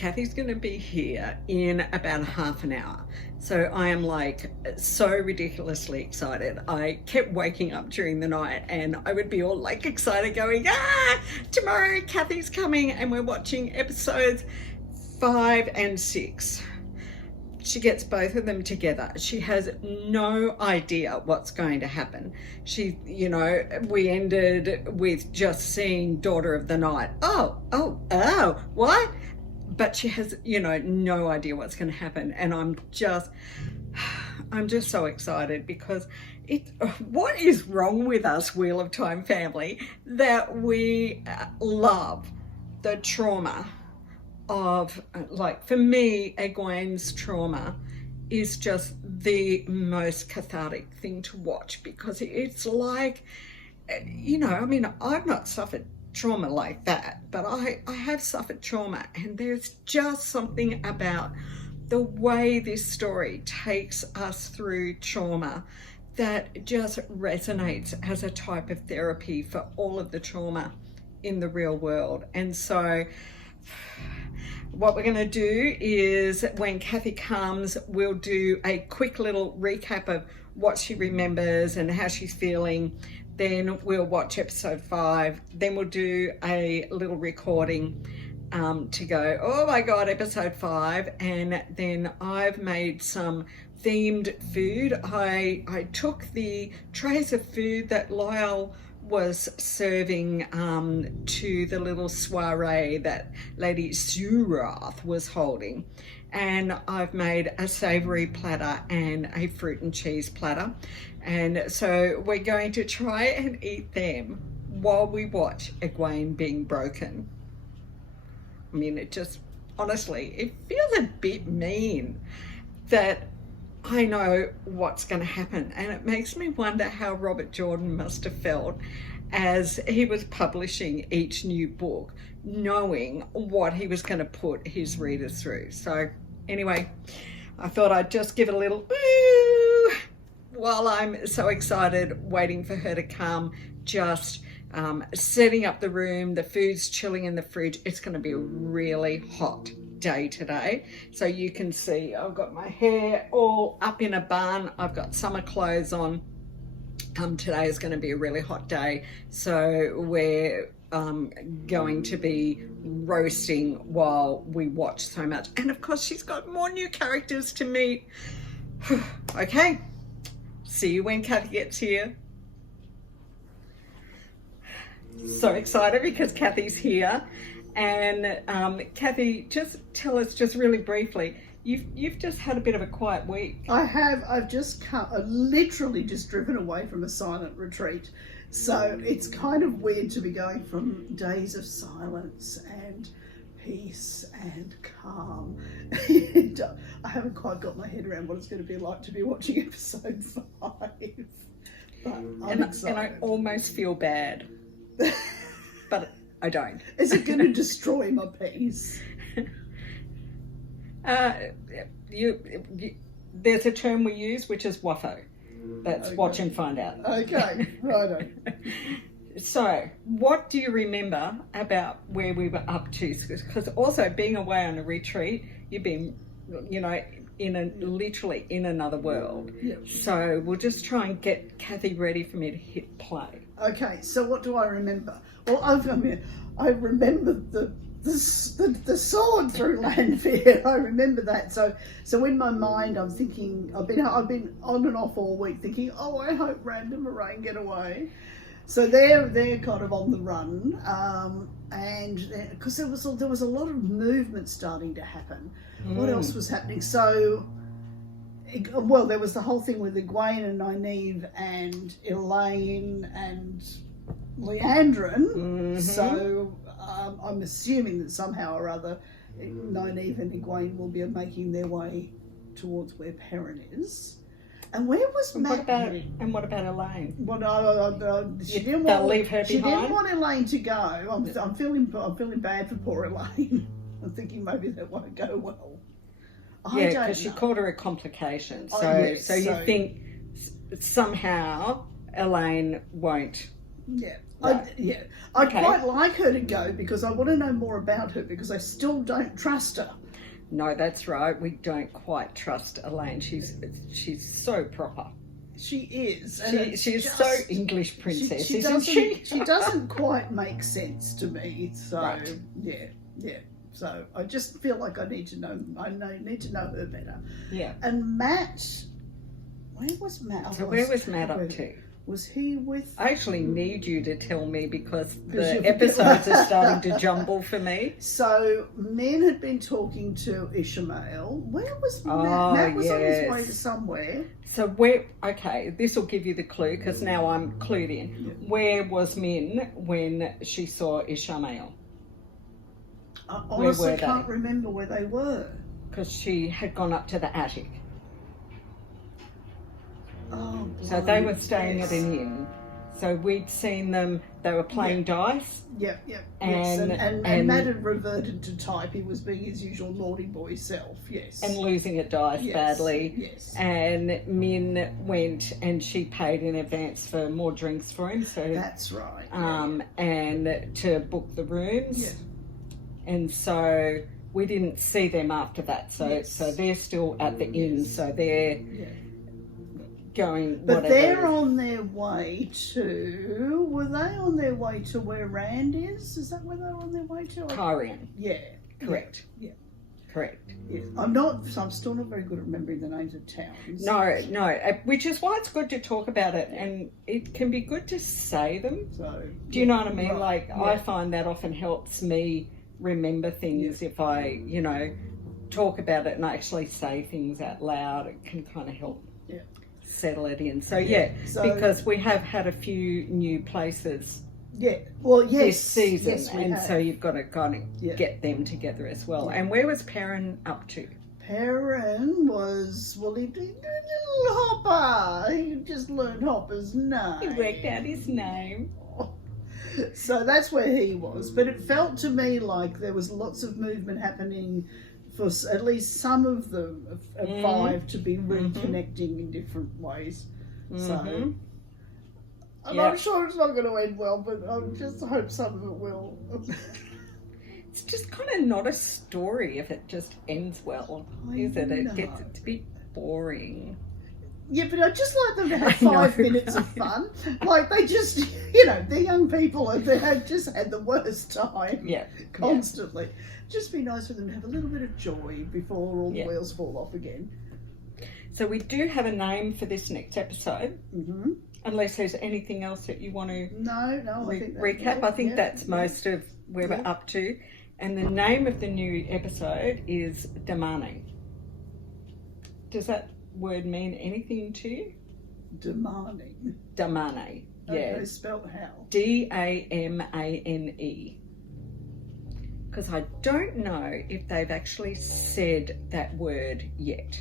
Cathy's going to be here in about half an hour. So I am like so ridiculously excited. I kept waking up during the night and I would be all like excited going, tomorrow Cathy's coming and we're watching episodes 5 and 6. She gets both of them together. She has no idea what's going to happen. She, we ended with just seeing Daughter of the Night. Oh, what? But she has, no idea what's going to happen. And I'm just so excited because what is wrong with us, Wheel of Time family, that we love the trauma of, like, for me, Egwene's trauma is just the most cathartic thing to watch, because it's like, I've not suffered trauma like that, but I have suffered trauma, and there's just something about the way this story takes us through trauma that just resonates as a type of therapy for all of the trauma in the real world. And so what we're going to do is, when Cathy comes, we'll do a quick little recap of what she remembers and how she's feeling. Then we'll watch episode 5. Then we'll do a little recording to go, oh my God, episode 5. And then I've made some themed food. I took the trays of food that Lyle was serving to the little soiree that Lady Surath was holding, and I've made a savoury platter and a fruit and cheese platter, and so we're going to try and eat them while we watch Egwene being broken. I mean, it just, honestly, it feels a bit mean that I know what's going to happen, and it makes me wonder how Robert Jordan must have felt as he was publishing each new book, knowing what he was going to put his readers through. So anyway, I thought I'd just give it a little ooh while I'm so excited waiting for her to come, just setting up the room. The food's chilling in the fridge. It's going to be a really hot day today, so you can see I've got my hair all up in a bun. I've got summer clothes on. Today is going to be a really hot day, so we're going to be roasting while we watch so much. And of course, she's got more new characters to meet. Okay, see you when Cathy gets here. So excited because Cathy's here. And Cathy, just tell us just really briefly, you've just had a bit of a quiet week. I have. I've literally just driven away from a silent retreat. So it's kind of weird to be going from days of silence and peace and calm. And, I haven't quite got my head around what it's going to be like to be watching episode 5. But I'm excited. And I almost feel bad. But I don't. Is it going to destroy my peace? There's a term we use, which is WAFO. That's okay. Watch and find out. Okay, righto. So, what do you remember about where we were up to? Because also being away on a retreat, you've been, literally in another world. Yep. So we'll just try and get Cathy ready for me to hit play. Okay, so what do I remember? Well, I remember the sword through Lanfear. I remember that. So in my mind, I'm thinking I've been on and off all week thinking, oh, I hope Rand and Moraine get away. So they're kind of on the run, and because there was a lot of movement starting to happen. What else was happening? So, well, there was the whole thing with Egwene and Nynaeve and Elaine and Leandrin. Mm-hmm. So I'm assuming that somehow or other Nynaeve and Egwene will be making their way towards where Perrin is. And where was Matt? What about Elaine? Well, she didn't leave her behind. She didn't want Elaine to go. I'm feeling bad for poor Elaine. I'm thinking maybe that won't go well. Yeah, because she called her a complication. So, you think somehow Elaine won't Yeah. Right. I'd Okay. quite like her to go because I want to know more about her because I still don't trust her. No, that's right. We don't quite trust Elaine. She's so proper. She is. And She's just, so English princess, she isn't doesn't, she? She doesn't quite make sense to me. So Right. yeah. So I just feel like I need to know her better. Yeah. And Matt, where was Matt? So where was Matt up to? Was he with? I actually need you to tell me because the you're- episodes are starting to jumble for me. So Min had been talking to Ishmael. Where was Matt? Oh, Matt was on his way yes. to somewhere. So where? Okay, this will give you the clue because now I'm clued in. Yeah. Where was Min when she saw Ishmael? I honestly were they? can't remember where they were. Because she had gone up to the attic. Oh, So they were blimey, staying yes. at an inn. So we'd seen them, they were playing dice. Yep. Yes. And- And and- Matt had reverted to type. He was being his usual naughty boy self. Yes. And losing at dice Yes, badly. Yes. And Min went and she paid in advance for more drinks for him. So That's right. and to book the rooms. Yeah. And so we didn't see them after that. So Yes. so they're still at the inn. So they're Yeah. going But whatever. they're on their way to. Were they on their way to where Rand is? Is that where they were on their way to? Karian. Yeah. Correct. Yeah. Correct. Yes. I'm still not very good at remembering the names of towns. No, which is why it's good to talk about it, and it can be good to say them. So. Do you know what I mean? Right. Like, Yeah. I find that often helps me remember things if I, talk about it and I actually say things out loud. It can kind of help settle it in. So, So- because we have had a few new places Yeah. Well, yes. this season, Yes, we and have. so you've got to kind of Yeah. get them together as well. Yeah. And where was Perrin up to? Perrin was, he did a little Hopper. He just learned Hopper's name. He worked out his name. So that's where he was. But it felt to me like there was lots of movement happening for at least some of them, of five, to be reconnecting in different ways. So I'm not sure it's not going to end well, but I just hope some of it will. It's just kind of not a story if it just ends well, is it? It gets a bit boring. Yeah, but I just like them to have I know. 5 minutes of fun. Like they just, the young people have just had the worst time. Yeah. Constantly. Just be nice for them to have a little bit of joy before all the wheels fall off again. So we do have a name for this next episode, Mm-hmm. unless there's anything else that you want to No, I think recap. I think that's most of where we're up to. And the name of the new episode is Damani. Does that word mean anything to you? Demanding. Damani. Yeah. Okay, spelled how? Damane. Because I don't know if they've actually said that word yet.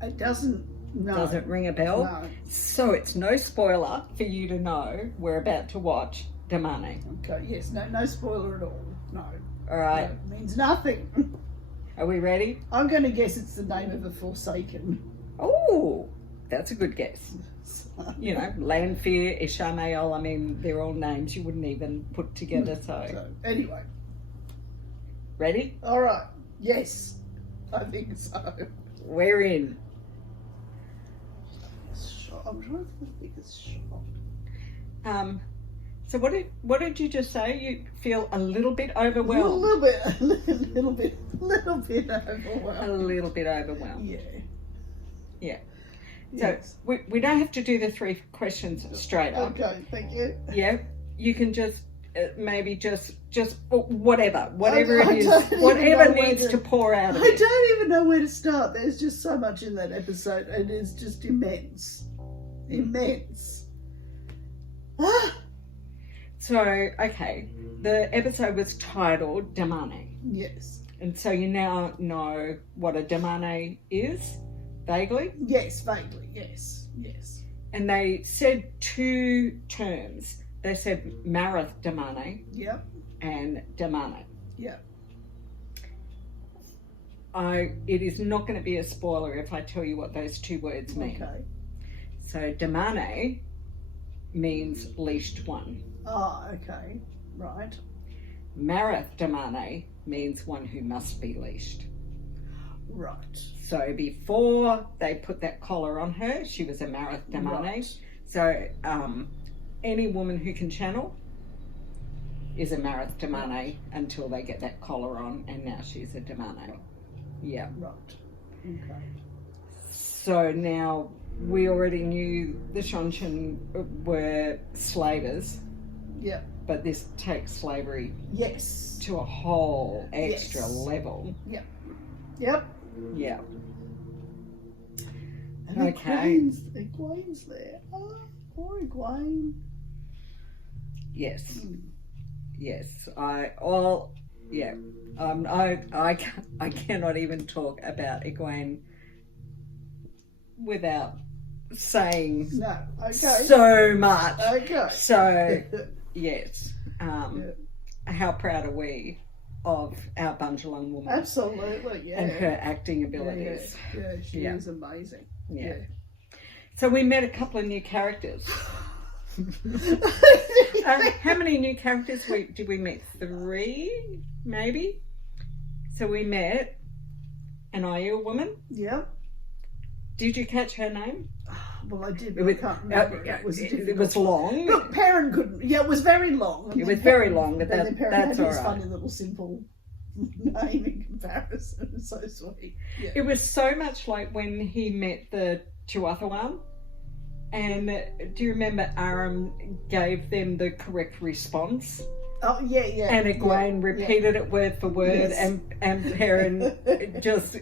It doesn't. No. Doesn't ring a bell. No. So it's no spoiler for you to know we're about to watch Damani. Okay. Yes. No spoiler at all. No. All right. No, it means nothing. Are we ready? I'm going to guess it's the name of a Forsaken. Oh, that's a good guess. Lanfear, Ishamael, I mean, they're all names you wouldn't even put together, so. Anyway. Ready? All right. Yes. I think so. We're in. I'm trying to think it's shock. So what did you just say? You feel a little bit A overwhelmed? little bit overwhelmed. A little bit overwhelmed. Yeah. Yeah. So Yes. we don't have to do the 3 questions straight up. Okay, thank you. Yeah. You can just maybe just whatever I it is, don't even whatever know where needs to pour out of I it. don't even know where to start. There's just so much in that episode, and it's just immense. Immense. Ah! So, okay, the episode was titled Damane. Yes. And so you now know what a Damane is, vaguely. Yes, vaguely. Yes. Yes. And they said 2 terms. They said Marath Damane Yep. and Damane. Yep. It is not going to be a spoiler if I tell you what those 2 words mean. Okay. So Damane means leashed one. Oh, okay. Right. Marath Damane means one who must be leashed. Right. So before they put that collar on her, she was a Marath Damane. Right. So any woman who can channel is a Marath Damane until they get that collar on, and now she's a Damane. Yeah. Right. Okay. So now we already knew the Shonshin were slavers, Yep. but this takes slavery Yes. to a whole extra Yes. level. Yep. Yeah. And Okay. Egwene's there. Oh, poor Egwene. Yes. Mm. Yes. I cannot even talk about Egwene without saying No. Okay. so much. Okay. So yes. Yeah. How proud are we of our Bundjalung woman Absolutely. Yeah. and her acting Yeah, abilities? yeah, she Yeah. is amazing. Yeah. So we met a couple of new characters. How many new characters did we meet? 3, maybe? So we met an Aiel woman. Yeah. Did you catch her name? Well, I did, but I can't remember. It was it was long. Look, Perrin couldn't. Yeah, it was very long. It was very long, but then Perrin had that's all his right. funny little simple name in comparison. It's so sweet. Yeah. It was so much like when he met the Tuathawan. And do you remember Aram gave them the correct response? Oh, yeah, yeah. And Egwene repeated it word for word, Yes. and Perrin just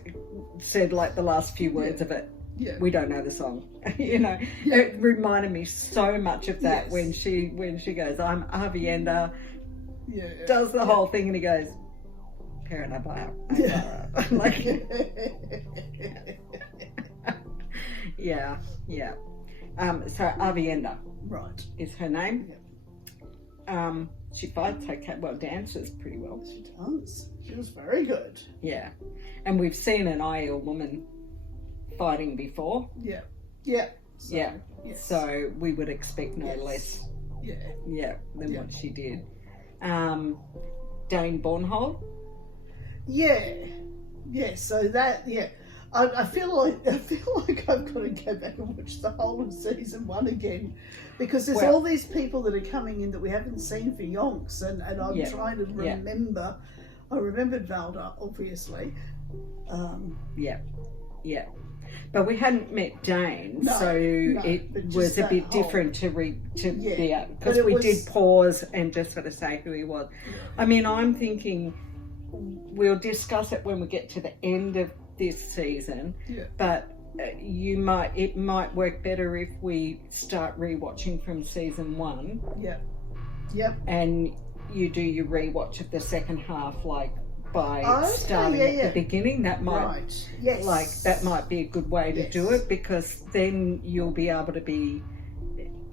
said like the last few words of it. Yeah. We don't know the song. You know, Yeah. it reminded me so much of that Yes. when she goes, I'm Avienda, Yeah. does the whole thing, and he goes, Perrin Abara. Like, yeah. So Avienda Right. is her name. She fights okay, well, dances pretty well. She does. She was very good. Yeah. And we've seen an Aiel woman fighting before. Yeah. Yeah. So, Yeah. Yes. So we would expect no Yes. less, Yeah. than Yeah. what she did. Dane Bornhold. Yeah. Yeah. So that. Yeah. I feel like I've got to go back and watch the whole of season 1 again, because there's all these people that are coming in that we haven't seen for yonks, and I'm trying to remember. I remembered Valda, obviously. Yeah. But we hadn't met Dane, so it but just was a that bit whole- different to be because But we it did was- pause and just sort of say who he was. I mean, I'm thinking we'll discuss it when we get to the end of this season, but it might work better if we start rewatching from season 1. Yep. And you do your rewatch of the second half, like by starting at the beginning. That might that might be a good way to do it, because then you'll be able to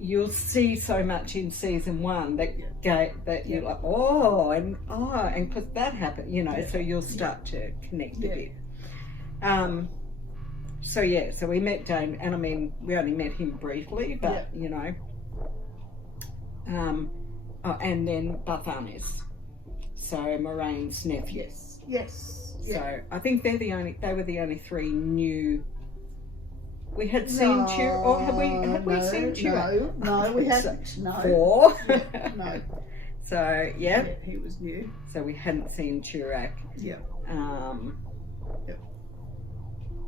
you'll see so much in season 1 that you're like, and because that happened, you know, so you'll start to connect a bit. So we met Dane, and I mean, we only met him briefly, but you know, and then Bathanis, so Moraine's nephew. Yes. So I think they were the only 3 new. We had seen Chirac, or had we seen Chirac? No, we hadn't. No. 4. No. So he was new. So we hadn't seen Chirac.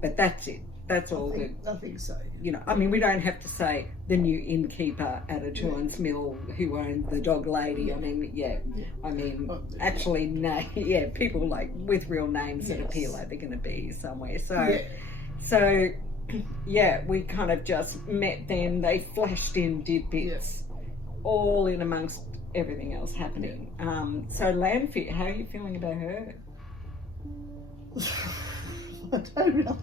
But that's it. That's all I think so. You know, I mean, we don't have to say the new innkeeper at a Tuan's Mill who owned the dog lady. I mean, I mean, actually, people like with real names that appear like they're going to be somewhere. So we kind of just met them. They flashed in, did bits, all in amongst everything else happening. So Lanfear, how are you feeling about her? I don't know.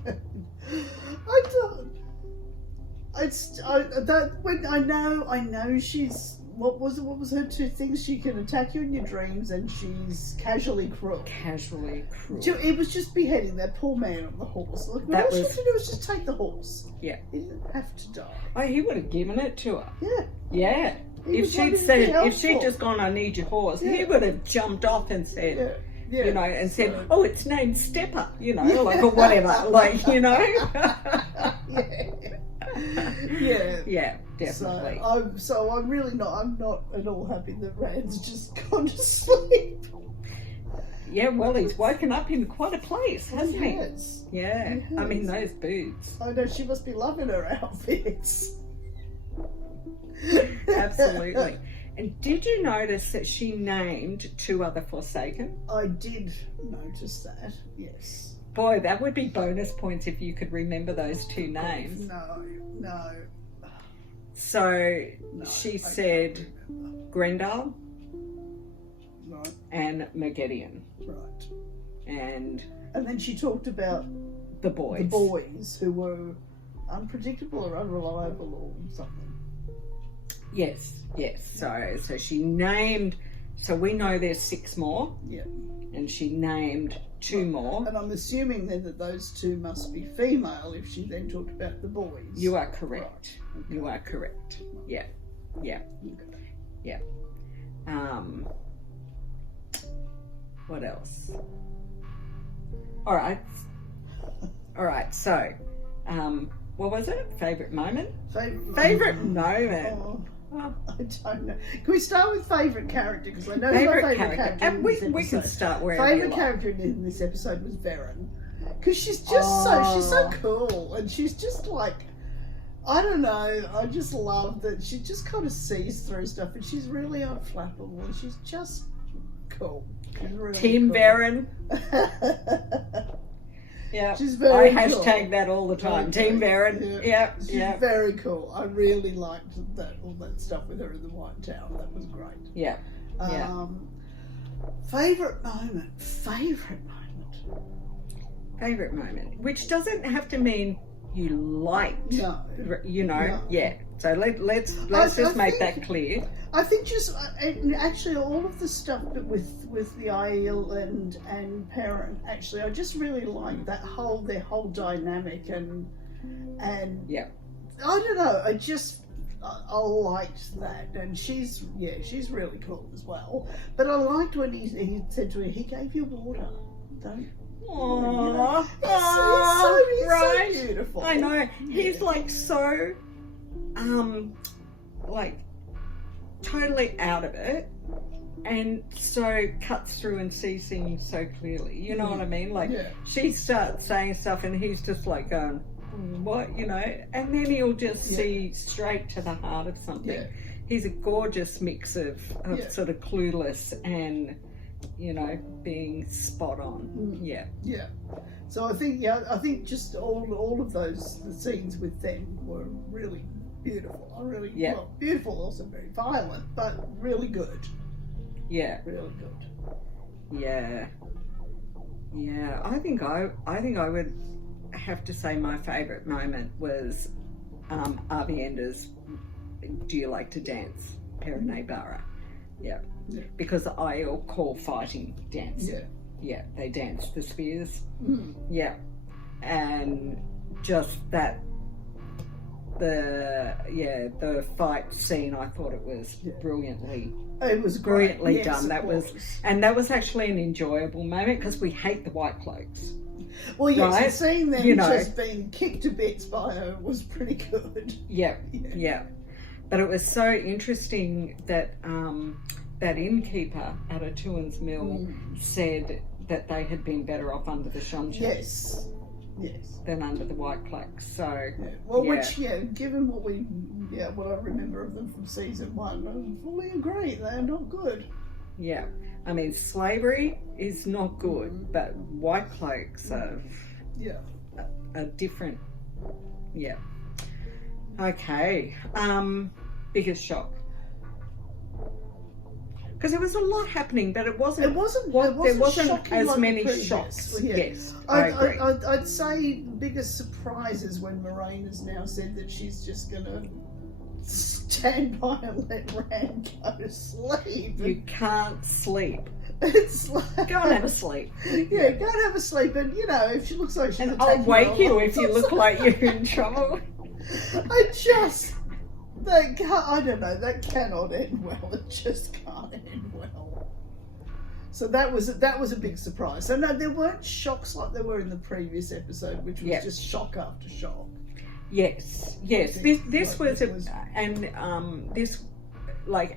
I know she's what was her two things? She can attack you in your dreams, and she's casually cruel. Casually cruel. It was just beheading that poor man on the horse. Like, all she had to do was just take the horse. Yeah. He didn't have to die. Oh, he would have given it to her. Yeah. Yeah. If she'd just gone, I need your horse, he would have jumped off and said, Yeah. you know, and said, oh, it's named Stepper, you know, like, or whatever, like, you know. Yeah, definitely. So I'm really not. I'm not at all happy that Rand's just gone to sleep. Yeah, well, he's woken up in quite a place, hasn't he? Yes. Yeah. He I mean, has. those boots. I know, she must be loving her outfits. Absolutely. And did you notice that she named 2 other Forsaken? I did notice that. Yes. Boy, that would be bonus points if you could remember those 2 names. No. So No, she I said can't remember. Grendel Right. and Mergedian. Right. And then she talked about the boys. the boys who were unpredictable or unreliable or something. Yes. So she named, so we know there's 6 more. Yeah. And she named 2 more. And I'm assuming then that those 2 must be female if she then talked about the boys. You are correct. Right. Okay. You are correct. Yeah. Okay. What else? All right. So, what was it? Favorite moment? Favorite moment. Oh, I don't know. Can we start with favourite character? Because I know Favorite my favourite character. character. And we can start wherever Favourite you like. character in this episode was Varen. Because she's just so cool. And she's just like, I don't know, I just love that she just kind of sees through stuff. And she's really unflappable. And she's just cool. She's really Team cool. Varen. Yeah, She's very I cool. hashtag that all the time. Okay. Team Varen. Yeah. She's very cool. I really liked all that stuff with her in the White Tower. That was great. Yeah. Favourite moment. Favorite moment, which doesn't have to mean you liked. No. You know. No. Yeah. So let's just make that clear. I think just actually all of the stuff with the Aiel and Perrin. Actually, I just really like their whole dynamic and Yeah. I don't know. I liked that, and she's really cool as well. But I liked when he said to her, he gave you water. Don't. Aww. He's so beautiful. I know. He's like so, like totally out of it, and so cuts through and sees things so clearly. You know what I mean? Like she starts saying stuff, and he's just like going, "What?" You know? And then he'll just see straight to the heart of something. Yeah. He's a gorgeous mix of sort of clueless and, you know, being spot on. Yeah. So I think just all of the scenes with them were really beautiful. Well, beautiful, also very violent, but really good. Yeah. Really good. Yeah. I think I would have to say my favourite moment was Avienda's "Do you like to dance?" Perine Barra. Yeah. Because I all call fighting dancing. Yeah, they dance the spears. Yeah. And just that the fight scene, I thought it was brilliantly done. That was actually an enjoyable moment because we hate the white cloaks. Well, yes, right? Seeing them just being kicked to bits by her was pretty good. Yeah. But it was so interesting that that innkeeper at Atuan's mill said that they had been better off under the Shuncha. Yes. Than under the white cloaks. So which given what I remember of them from season 1, I fully agree. They're not good. Yeah. I mean, slavery is not good, but white cloaks are different. Yeah. Okay. Biggest shock. Because there was a lot happening, but there wasn't as like many shocks. Yeah. Yes, I agree. I'd say biggest surprise is when Moraine has now said that she's just going to stand by and let Rand go to sleep. You can't sleep. It's like, Go and have a sleep. Yeah, go and have a sleep. And, you know, if she looks like she's And attacking I'll wake you her if you look like you're in trouble. I don't know, that cannot end well. It just can't end well. So that was a big surprise. So no, there weren't shocks like there were in the previous episode, which was just shock after shock. Yes. This was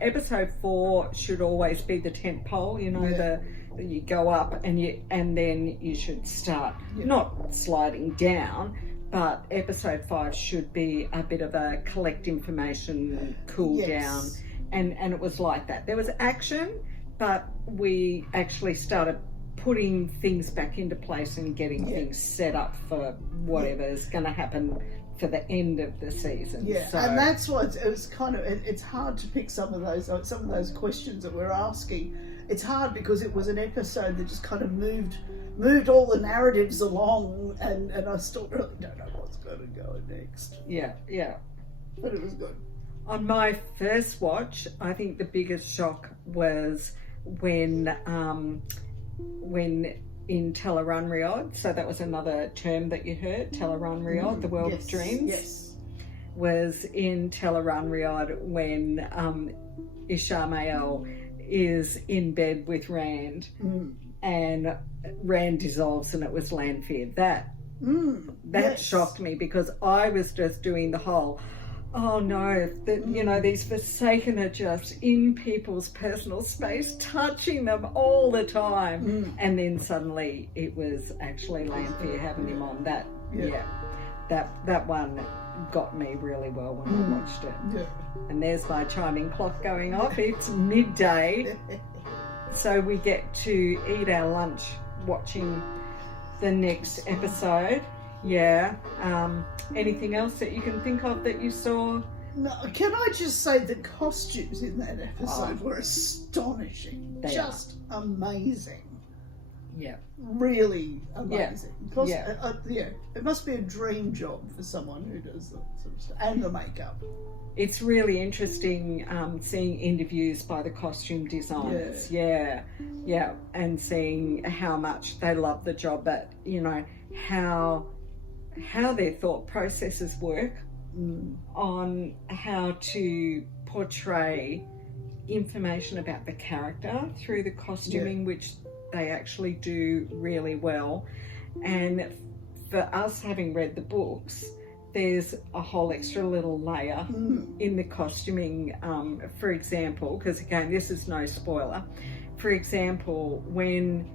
episode 4 should always be the tent pole. You know, you go up and then you should start not sliding down. But episode 5 should be a bit of a collect information, cool down, and it was like that. There was action, but we actually started putting things back into place and getting things set up for whatever's going to happen for the end of the season. Yeah, so, and that's what it was kind of. It's hard to pick some of those questions that we're asking. It's hard because it was an episode that just kind of moved all the narratives along, and I still really don't know what's going to go next. Yeah. But it was good. On my first watch, I think the biggest shock was when in Teleranriod, so that was another term that you heard, Teleranriod, the world of dreams. Yes. Was in Teleranriod when Ishamael is in bed with Rand. And Rand dissolves and it was Lanfear. That shocked me because I was just doing the whole, oh no, you know, these Forsaken are just in people's personal space, touching them all the time. And then suddenly it was actually Lanfear having him on. That one got me really well when I watched it. And there's my chiming clock going off. It's midday. So we get to eat our lunch watching the next episode. Anything else that you can think of that you saw? No, can I just say the costumes in that episode were astonishing. Amazing. Yeah. Really amazing. It must be a dream job for someone who does that sort of stuff. And the makeup. It's really interesting seeing interviews by the costume designers. Yeah. And seeing how much they love the job, but, you know, how their thought processes work on how to portray information about the character through the costuming, which they actually do really well. And for us, having read the books, there's a whole extra little layer in the costuming. For example, because again, this is no spoiler. For example, when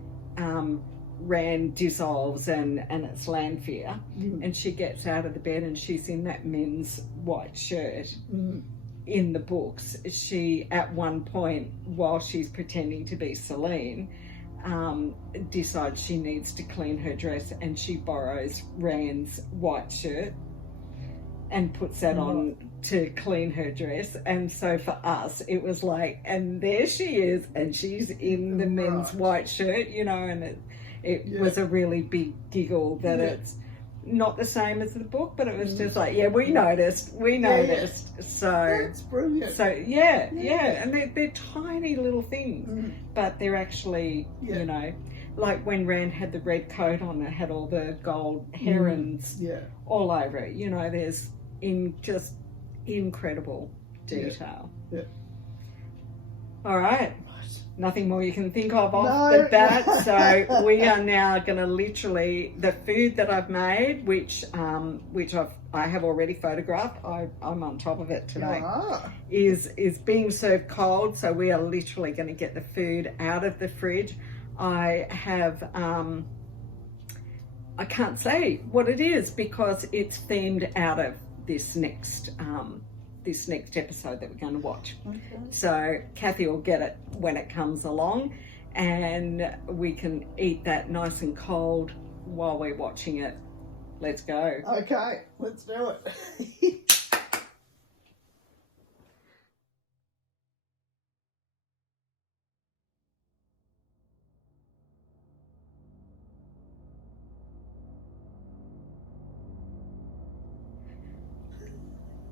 Rand dissolves and it's Lanfear, and she gets out of the bed and she's in that men's white shirt. In the books, she at one point, while she's pretending to be Selene, decides she needs to clean her dress, and she borrows Rand's white shirt and puts that on to clean her dress. And so for us, it was like, and there she is, and she's in the men's white shirt, you know, and it was a really big giggle that it's not the same as the book, but it was just like, we noticed. So that's brilliant. So and they're tiny little things, but they're actually, you know, like when Rand had the red coat on, it had all the gold herons all over it. You know, there's just incredible detail. All right. Nothing more you can think of off the bat. So we are now going to literally, the food that I've made, which I have already photographed, I'm on top of it today, is being served cold. So we are literally going to get the food out of the fridge. I have, I can't say what it is because it's themed out of this next episode that we're going to watch. So Cathy will get it when it comes along, and we can eat that nice and cold while we're watching it. Let's go. Okay, let's do it.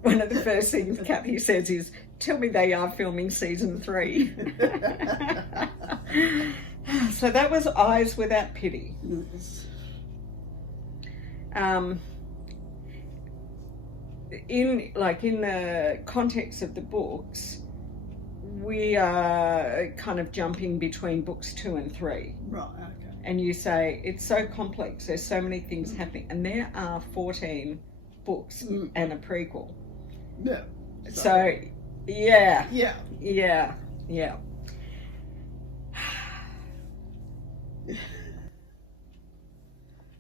one of the first things Cathy says is, tell me they are filming season 3. So that was Eyes Without Pity. Yes. In the context of the books, we are kind of jumping between books 2 and 3. Right, okay. And you say, it's so complex, there's so many things happening. And there are 14 books and a prequel. Yeah. So, yeah. Yeah. Yeah. Yeah.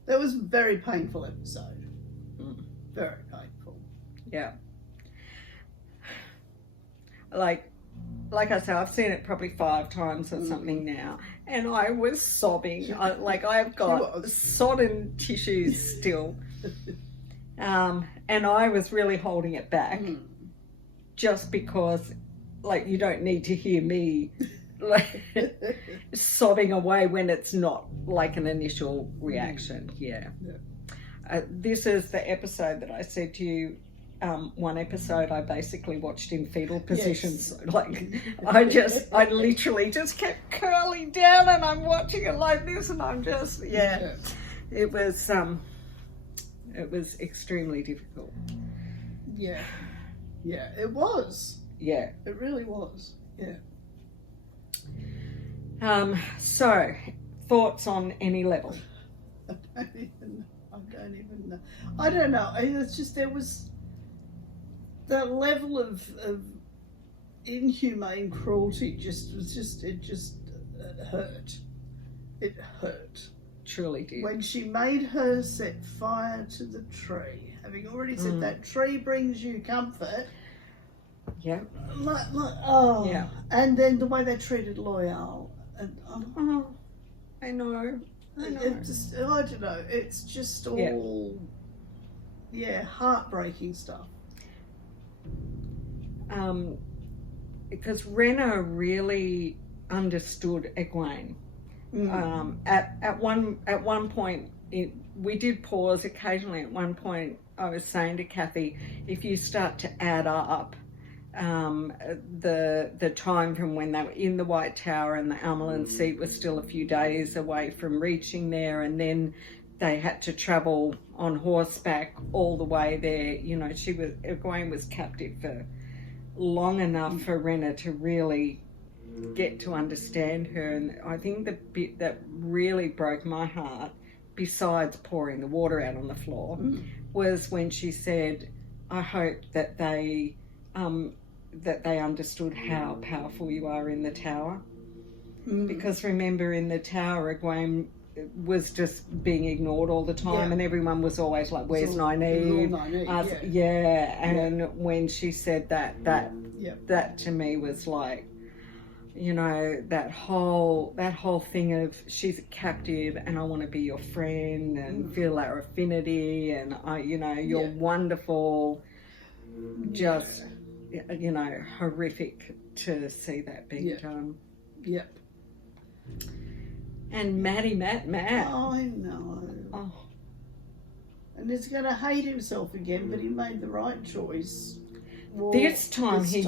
That was a very painful episode. Very painful. Yeah. Like I say, I've seen it probably 5 times or something now, and I was sobbing. I've got sodden tissues still, and I was really holding it back, just because, you don't need to hear me sobbing away when it's not an initial reaction. Yeah. This is the episode that I said to you. One episode I basically watched in fetal positions. Yes. I literally just kept curling down, and I'm watching it like this, and I'm just, it was extremely difficult. Yeah. Yeah, it was. Yeah. It really was. Yeah. So, thoughts on any level? I don't even know. I don't know. It's just, there was that level of inhumane cruelty it just hurt. It hurt. Truly did. When she made her set fire to the tree, having already said that tree brings you comfort. Yeah. Yeah. And then the way they treated Loyal. And, I know. I don't know. It's just all, heartbreaking stuff. Because Rena really understood Egwene. At one point, we did pause occasionally. At one point, I was saying to Cathy, if you start to add up the time from when they were in the White Tower and the Almelin seat was still a few days away from reaching there, and then they had to travel on horseback all the way there. Egwene was captive for long enough for Rena to really get to understand her. And I think the bit that really broke my heart, besides pouring the water out on the floor, was when she said, I hope that they understood how powerful you are in the tower. Because remember, in the tower, Egwene was just being ignored all the time, and everyone was always like, where's Nynaeve? And when she said that to me was like, that whole thing of, she's a captive and I want to be your friend and feel our affinity, and you're wonderful. Just horrific to see that being done. Yep. And Matt. I know. Oh. And he's going to hate himself again, but he made the right choice. This time he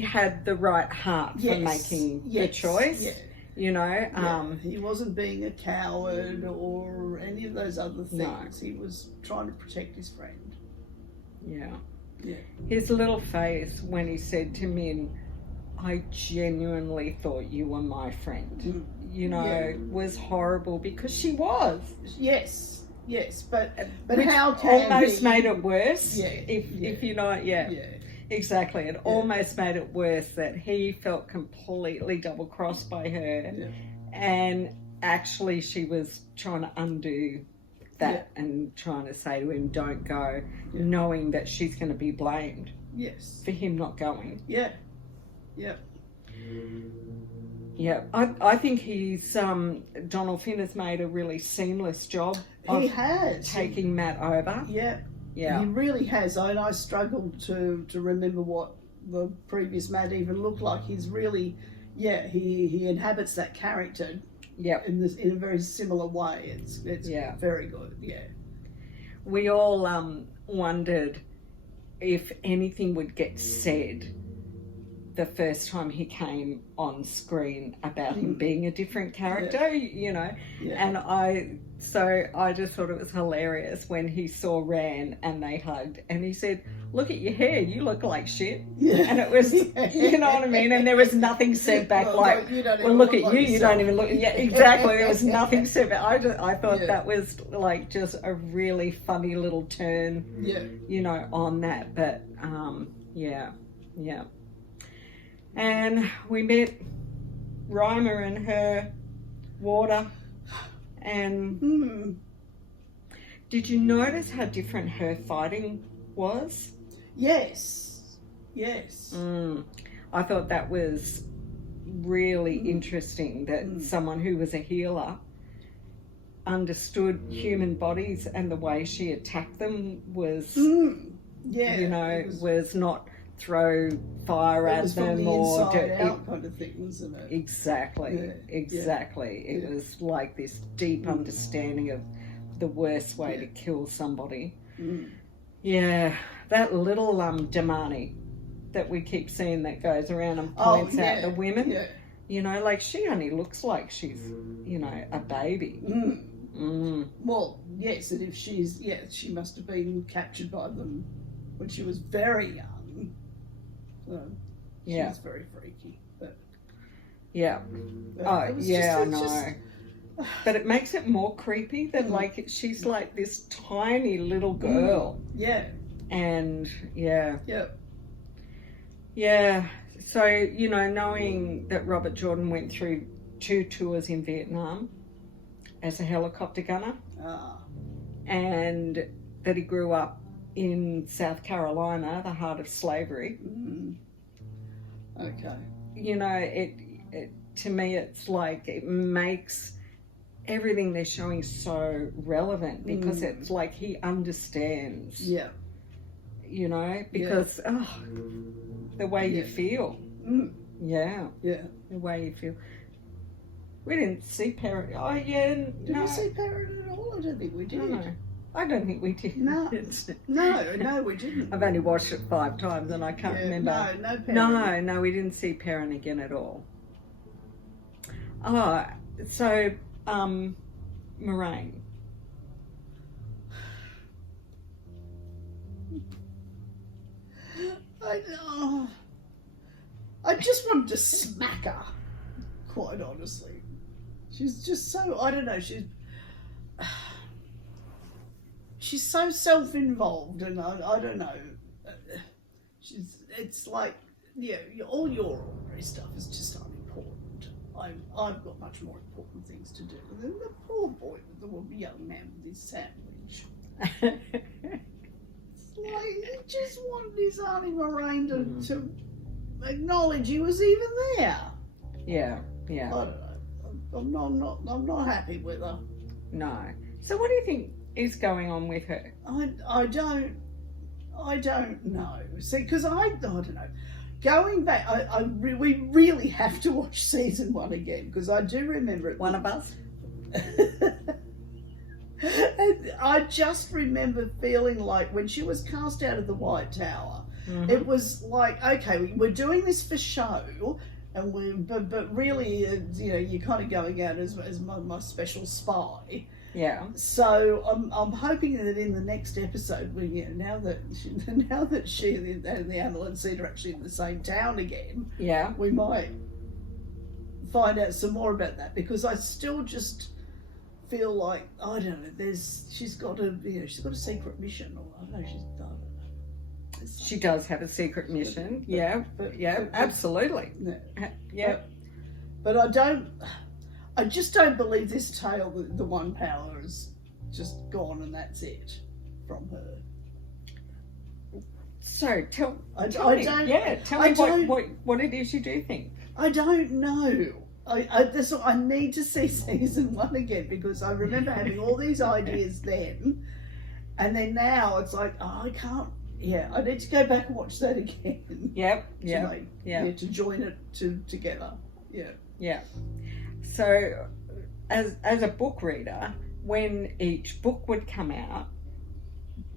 had the right heart for making the choice. Yeah. He wasn't being a coward or any of those other things. No. He was trying to protect his friend. Yeah. Yeah. His little face when he said to Min, I genuinely thought you were my friend. Was horrible, because she was. Yes, but how can almost made it worse. Yeah. If you know, exactly. It almost made it worse that he felt completely double crossed by her, and actually she was trying to undo that and trying to say to him, don't go, knowing that she's going to be blamed for him not going. I think he's Donald Finn has made a really seamless job of taking Matt over. He really has. And I struggled to remember what the previous Matt even looked like. He's really he inhabits that character in a very similar way. It's very good. we all wondered if anything would get said the first time he came on screen about him being a different character, you know. And I just thought it was hilarious when he saw Ran and they hugged and he said, "Look at your hair, you look like shit." And it was, you know what I mean? And there was nothing said back like, "Well, look at you, you don't even look." Yeah, exactly. There was nothing said back. I thought that was like just a really funny little turn, you know, on that. But yeah. And we met Rima and her water. And did you notice how different her fighting was? Yes. I thought that was really interesting that someone who was a healer understood human bodies, and the way she attacked them was, you know, was not throw fire at them or out kind of thing, wasn't it? Exactly. It was like this deep understanding of the worst way to kill somebody. Yeah, that little Damani that we keep seeing that goes around and points out the women. You know, like she only looks like she's, you know, a baby. Well, yes, and if she must have been captured by them when she was very young. So she's very freaky. But I know. But it makes it more creepy that like she's like this tiny little girl. And so, you know, knowing that Robert Jordan went through 2 tours in Vietnam as a helicopter gunner, and that he grew up in South Carolina, the heart of slavery. You know, it to me, it's like it makes everything they're showing so relevant, because it's like he understands. You know, because the way you feel. The way you feel. We didn't see Parrot. Did we see Parrot at all? I don't think we did. No. I don't think we did. No, we didn't. I've only watched it 5 times and I can't remember. No Perrin. No, we didn't see Perrin again at all. Oh, so, Moraine. I just wanted to smack her, quite honestly. She's just so, I don't know, she's so self-involved, and I don't know. It's like, all your ordinary stuff is just unimportant. I've got much more important things to do than the poor boy, the young man with his sandwich. It's like, he just wanted his Auntie Moraine to acknowledge he was even there. Yeah. I don't know. I'm not happy with her. No. So what do you think is going on with her? I don't know. See, because I don't know. Going back, we really have to watch season 1 again, because I do remember it. One of us? And I just remember feeling like when she was cast out of the White Tower, it was like, okay, we're doing this for show, and but really, you're kind of going out as my special spy. Yeah. So I'm hoping that in the next episode, now that she and the ambulance seat are actually in the same town again, we might find out some more about that, because I still just feel like, I don't know, she's got a secret mission, or I don't know, she does have a secret mission. Absolutely. But I just don't believe this tale that the one power is just gone and that's it from her. So tell me what it is you do think. I don't know. I need to see season 1 again, because I remember having all these ideas then, and then now it's like, I can't. I need to go back and watch that again. To join it together. So, as a book reader, when each book would come out,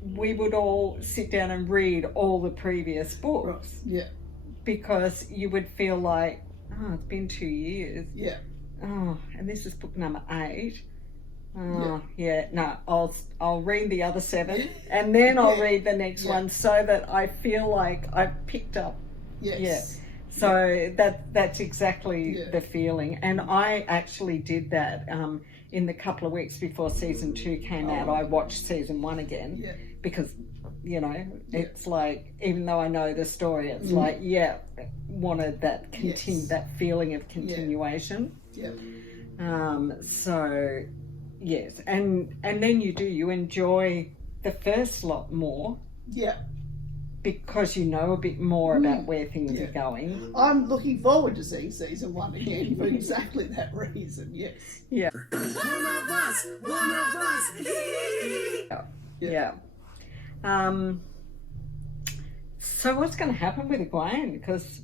we would all sit down and read all the previous books. Yeah. Because you would feel like, oh, it's been 2 years. Yeah. Oh, and this is book number 8. Oh, yeah. No, I'll read the other 7 and then I'll read the next one so that I feel like I've picked up. Yes. Yeah. So that's exactly the feeling. And I actually did that in the couple of weeks before season 2 came out. I watched season 1 again because, you know, it's like, even though I know the story, it's like, wanted that that feeling of continuation. Yeah. So yes, and then you enjoy the first lot more. Yeah. Because you know a bit more about where things are going. I'm looking forward to seeing season 1 again for exactly that reason. Yes. Yeah. One of us. Yeah. So what's going to happen with Egwene? Because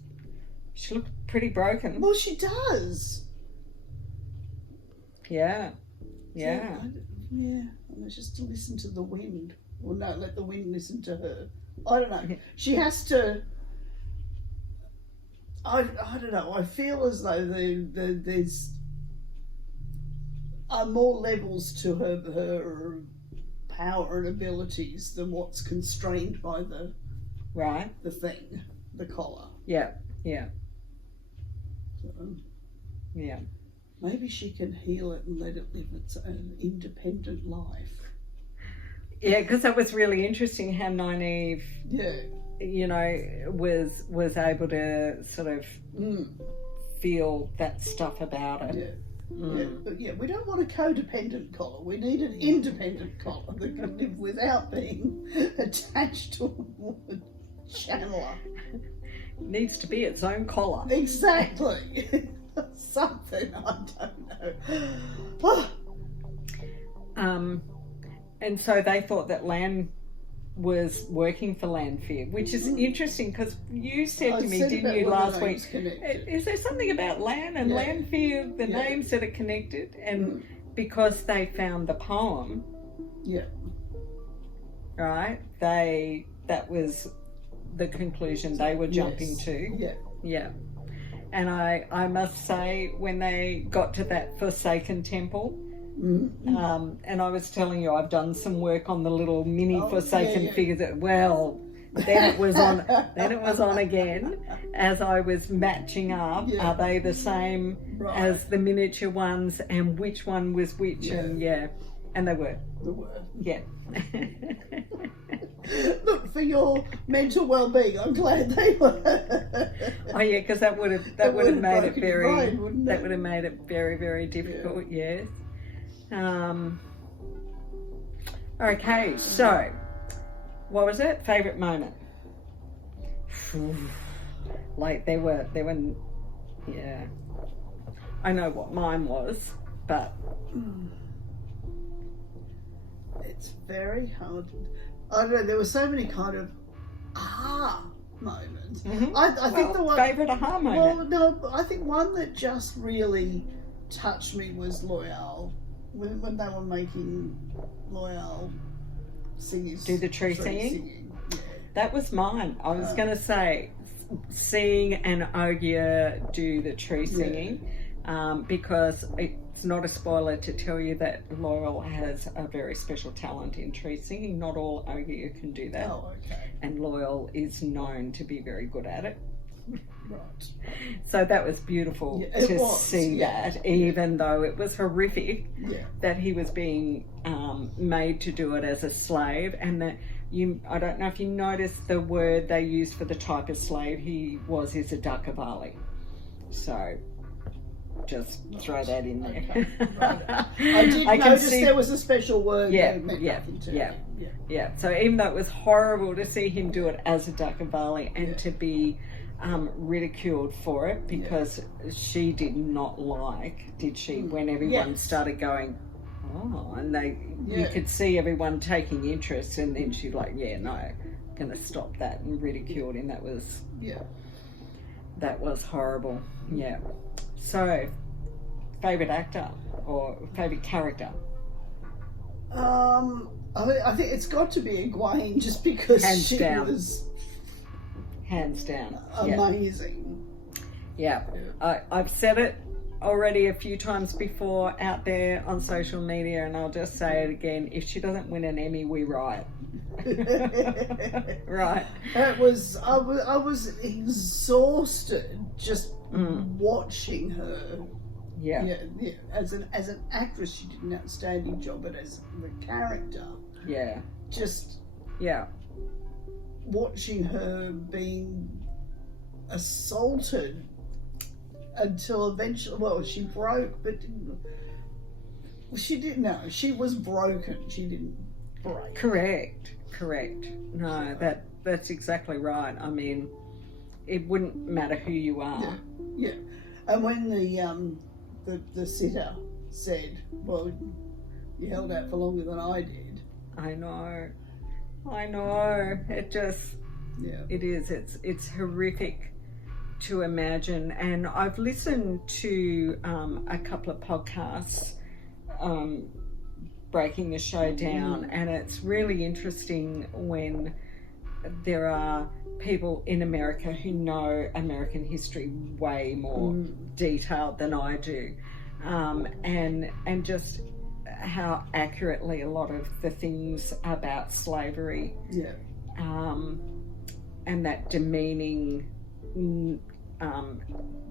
she looked pretty broken. Well, she does. Yeah. Yeah. And it's just to listen to the wind. Or no, let the wind listen to her. I don't know. She has to. I don't know. I feel as though there's more levels to her power and abilities than what's constrained by the thing, the collar. Yeah. So, yeah. Maybe she can heal it and let it live its own independent life. Yeah, because that was really interesting how Nynaeve, you know, was able to sort of feel that stuff about it. But we don't want a codependent collar. We need an independent collar that can live without being attached to a channeler. It needs to be its own collar. Exactly. Something, I don't know. And so they thought that Lan was working for Lanfear, which is interesting because you said to me, didn't you, last week, is there something about Lan and Lanfear, the names that are connected? And because they found the poem, right, that was the conclusion they were jumping to. Yeah. And I must say, when they got to that Forsaken Temple, and I was telling you, I've done some work on the little mini Forsaken figures. Well, then it was on. Then it was on again, as I was matching up. Are they the same as the miniature ones, and which one was which? And and they were. They were. Yeah. Look, for your mental well-being, I'm glad they were. Oh yeah, because that would have made it very. That would have made it very, very difficult. Yes. Okay, so what was it? Favorite moment? Like there were I know what mine was, but it's very hard. I don't know, there were so many kind of moments. I think the one favorite aha moment. Well, no, I think one that just really touched me was Loyal. When they were making Loyal singers do the tree singing. That was mine. I was going to say seeing an Ogier do the tree singing, because it's not a spoiler to tell you that Loyal has a very special talent in tree singing. Not all Ogier can do that. Oh, okay. And Loyal is known to be very good at it. Right. So that was beautiful to see that, even though it was horrific that he was being made to do it as a slave, and that I don't know if you noticed the word they used for the type of slave he was is a Dakavali. So just throw that in there. Okay. Right. I did notice there was a special word. So even though it was horrible to see him do it as a Dakavali and to be ridiculed for it, because she did not like, did she, when everyone started going, and you could see everyone taking interest, and then she's like, gonna stop that, and ridiculed him. That was horrible. So favorite actor or favorite character? I I think it's got to be Egwene just because Hands she down. was Hands down. amazing. Yeah. I've said it already a few times before out there on social media, and I'll just say it again. If she doesn't win an Emmy, we riot. Right. It was. I was exhausted just watching her. Yeah. Yeah. As an actress, she did an outstanding job, but as the character, Yeah. just Yeah. watching her being assaulted until eventually, well, she broke, but she didn't. No, she was broken. She didn't break. Correct. No, that's exactly right. I mean, it wouldn't matter who you are. Yeah. And when the sitter said, "Well, you held out for longer than I did." I know. It just, Yeah. it is. It's horrific to imagine. And I've listened to a couple of podcasts breaking the show down, and it's really interesting when there are people in America who know American history way more detailed than I do, and just how accurately a lot of the things about slavery and that demeaning,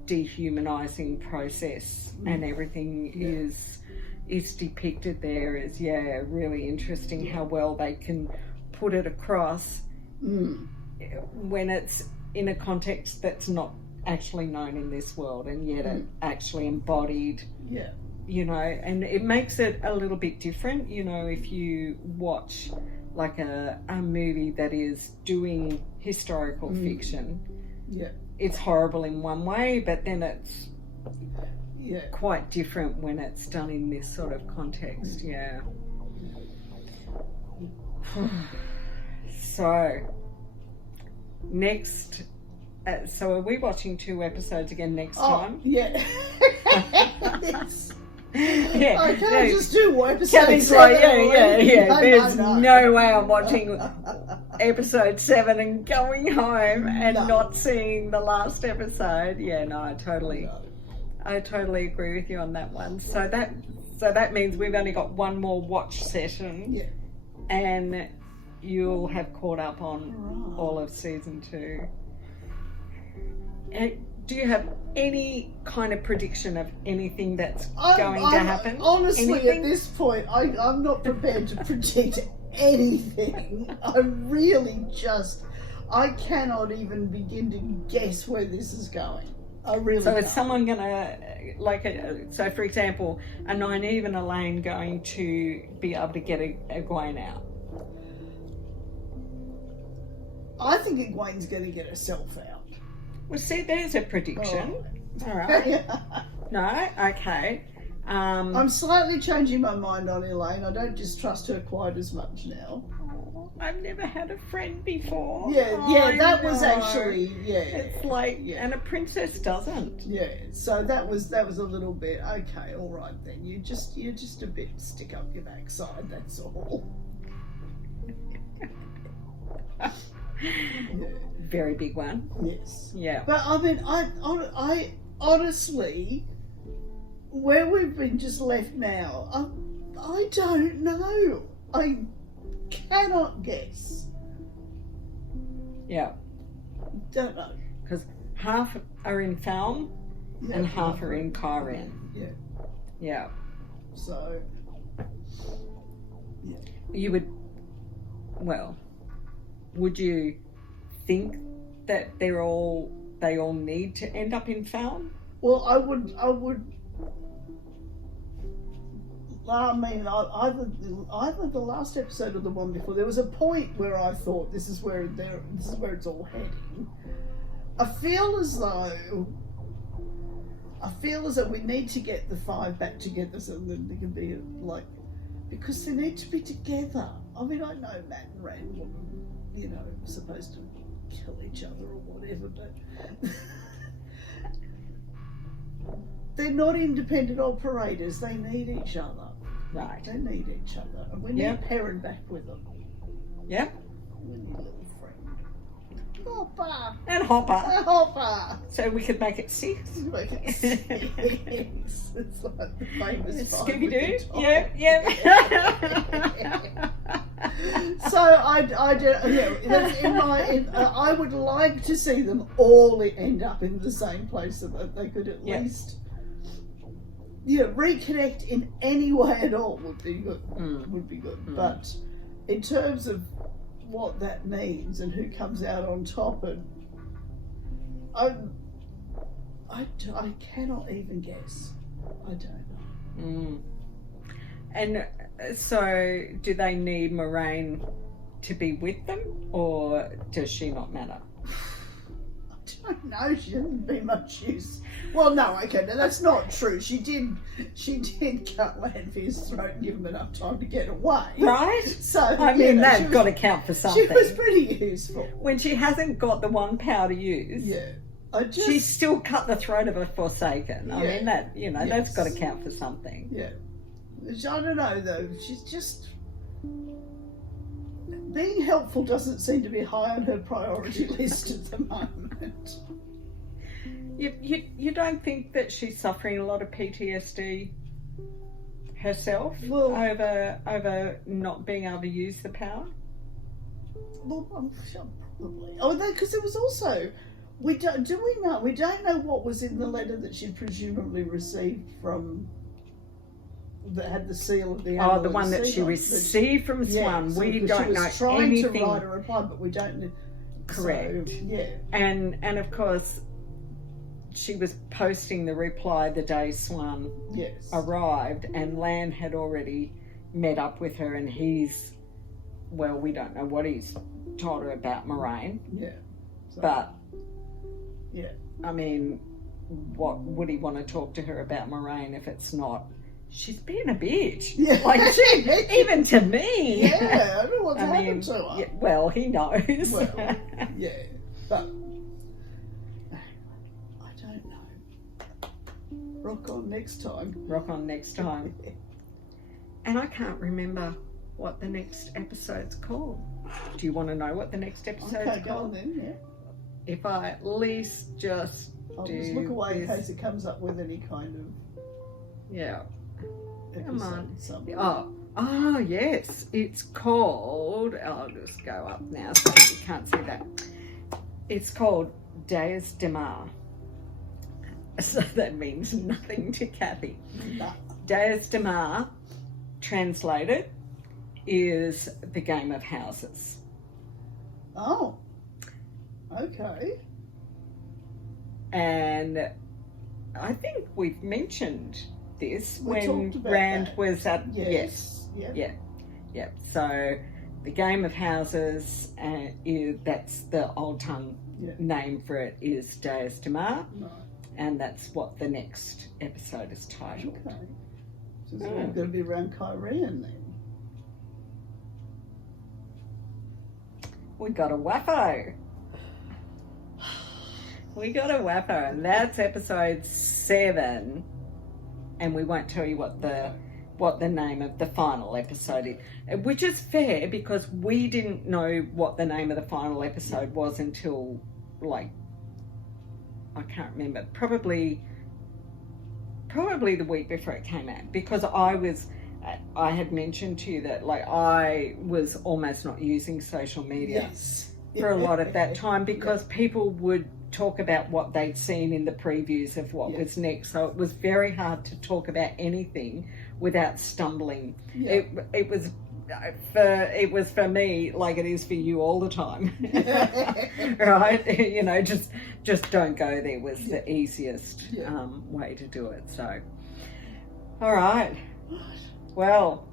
dehumanizing process and everything is depicted there is really interesting how well they can put it across when it's in a context that's not actually known in this world, and yet it actually embodied, you know, and it makes it a little bit different, you know, if you watch like a movie that is doing historical fiction. It's horrible in one way, but then it's quite different when it's done in this sort of context. So next, so are we watching 2 episodes again next time? Yes. Yeah, I can't just do one episode. Cathy's like, No, there's no. no way I'm watching episode 7 and going home and not seeing the last episode. Yeah, no, I totally agree with you on that one. So that means we've only got one more watch session, and you'll have caught up on all of season 2. And do you have any kind of prediction of anything that's going to happen? Honestly, anything? at this point, I'm not prepared to predict anything. I really I cannot even begin to guess where this is going. I really So is can't. someone going to, so for example, are Nynaeve and Elaine going to be able to get Egwene out? I think Egwene's going to get herself out. Well, see, there's a prediction. All right. No? Okay. I'm slightly changing my mind on Elaine. I don't distrust her quite as much now. I've never had a friend before. That was actually, It's like, and a princess doesn't. Yeah, so that was a little bit, okay, all right then. You're just a bit stick up your backside, that's all. Very big one. Yes. Yeah. But I mean, I honestly, where we've been just left now, I don't know. I cannot guess. Yeah. Don't know. Because half are in Falm and half are in Karen. Yeah. Yeah. So. Yeah. You would, well, would you think that they all need to end up in Falm? Well, I would. I mean, either the last episode or the one before, there was a point where I thought this is where it's all heading. I feel as though we need to get the 5 back together so that they can be like, because they need to be together. I mean, I know Matt and Rand were, you know, supposed to kill each other or whatever, but they're not independent operators. They need each other. Right. They need each other. And we need Perrin back with them. Yep. We need a little friend. Hopper. And Hopper. Hopper. So we could make it 6. Make it 6. It's like the famous Scooby-Doo. Yeah. So that's I would like to see them all end up in the same place so that they could at least reconnect in any way at all would be good. Would be good. But in terms of what that means and who comes out on top, and I cannot even guess. I don't know. And so, do they need Moraine to be with them, or does she not matter? I don't know. She didn't be much use. Well, no, okay, no, that's not true. She did cut Lanfear's throat and give him enough time to get away. Right? So I mean, that's got to count for something. She was pretty useful. When she hasn't got the one power to use. Yeah. She still cut the throat of a Forsaken. I mean, that, that's got to count for something. Yeah. I don't know, though. She's just... Being helpful doesn't seem to be high on her priority list at the moment. You don't think that she's suffering a lot of PTSD herself over not being able to use the power? Well, I'm sure probably. Oh, because it was also... We don't know what was in the letter that she'd presumably received from... that had the seal of the the one that she received from Swan. We don't know anything. She was trying to write a reply, but we don't know. Correct. So, yeah. And of course, she was posting the reply the day Swan arrived, and Lan had already met up with her, and we don't know what he's told her about Moraine. Yeah. So, but, yeah. I mean, what would he want to talk to her about Moraine if it's not? She's being a bitch. Yeah. Like, even to me. Yeah, I don't know what's happened to her. Yeah, well, he knows. Well, yeah. But, I don't know. Rock on next time. Rock on next time. And I can't remember what the next episode's called. Do you want to know what the next episode's called? Go on then, yeah. If I at least just I'll just look away in case it comes up with any kind of... Yeah. Come on. Something. Oh, yes. It's called... I'll just go up now so you can't see that. It's called Deus Demar. So that means nothing to Cathy. No. Deus Demar, translated, is the game of houses. Oh. Okay. And I think we've mentioned this when Rand was at... Yes. Yeah. So the game of houses, that's the old tongue name for it, is Deus Demar. Right. And that's what the next episode is titled. Okay. So it's going to be around Kyrian then. We got a waffo. We got a waffo, and that's episode 7. And we won't tell you what the name of the final episode is, which is fair because we didn't know what the name of the final episode was until, like, I can't remember, probably the week before it came out, because I had mentioned to you that, like, I was almost not using social media for a lot of that time because people would talk about what they'd seen in the previews of what was next, so it was very hard to talk about anything without stumbling. It was for me like it is for you all the time. Right? Just don't go there was the easiest way to do it. So all right, well,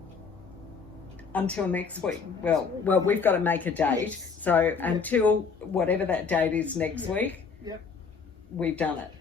until next week. Well, we've got to make a date. So until whatever that date is next week, we've done it.